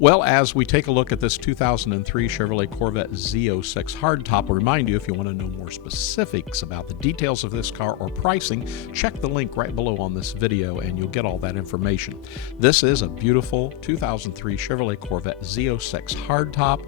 Well, as we take a look at this 2003 Chevrolet Corvette Z06 hardtop, I'll remind you, if you want to know more specifics about the details of this car or pricing, check the link right below on this video and you'll get all that information. This is a beautiful 2003 Chevrolet Corvette Z06 hardtop.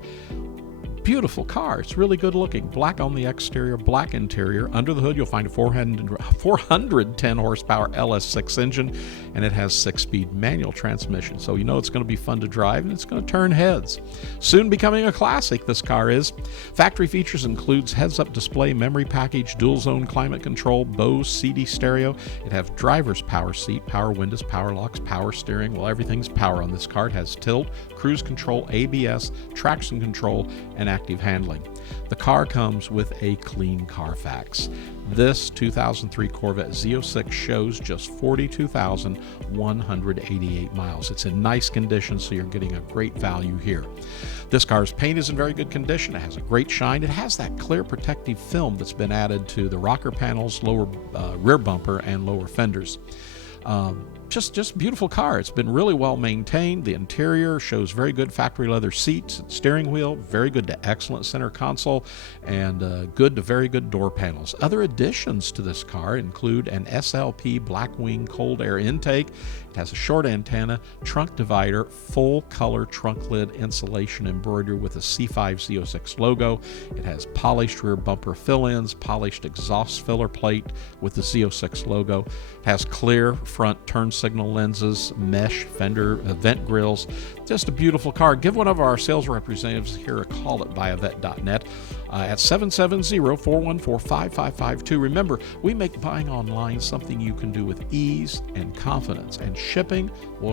Beautiful car. It's really good looking. Black on the exterior, black interior. Under the hood, you'll find a 410 horsepower LS6 engine, and it has 6-speed manual transmission. So you know it's going to be fun to drive, and it's going to turn heads. Soon becoming a classic, this car is. Factory features includes heads-up display, memory package, dual-zone climate control, Bose CD stereo. It has driver's power seat, power windows, power locks, power steering. Well, everything's power on this car. It has tilt, cruise control, ABS, traction control, and active handling. The car comes with a clean Carfax. This 2003 Corvette Z06 shows just 42,188 miles. It's in nice condition, so you're getting a great value here. This car's paint is in very good condition. It has a great shine. It has that clear protective film that's been added to the rocker panels, lower rear bumper, and lower fenders. Just beautiful car. It's been really well maintained. The interior shows very good factory leather seats and steering wheel, very good to excellent center console, and good to very good door panels. Other additions to this car include an SLP Blackwing cold air intake. It has a short antenna, trunk divider, full color trunk lid insulation embroidery with a C5 Z06 logo. It has polished rear bumper fill-ins, polished exhaust filler plate with the Z06 logo. It has clear front turn signal lenses, mesh fender vent grills. Just a beautiful car. Give one of our sales representatives here a call at buyavette.net at 770-414-5552. Remember, we make buying online something you can do with ease and confidence. And shipping will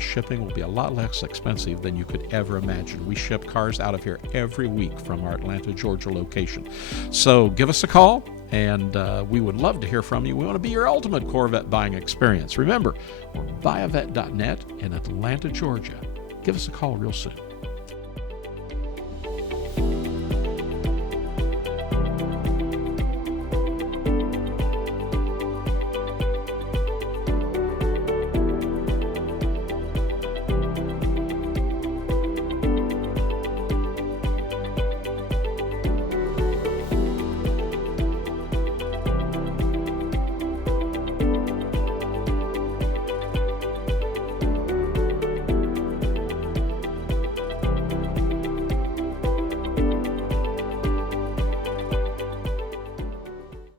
be a lot less expensive than you could ever imagine. We ship cars out of here every week from our Atlanta, Georgia location. So give us a call, and we would love to hear from you. We want to be your ultimate Corvette buying experience. Remember, we're buyavette.net in Atlanta, Georgia. Give us a call real soon.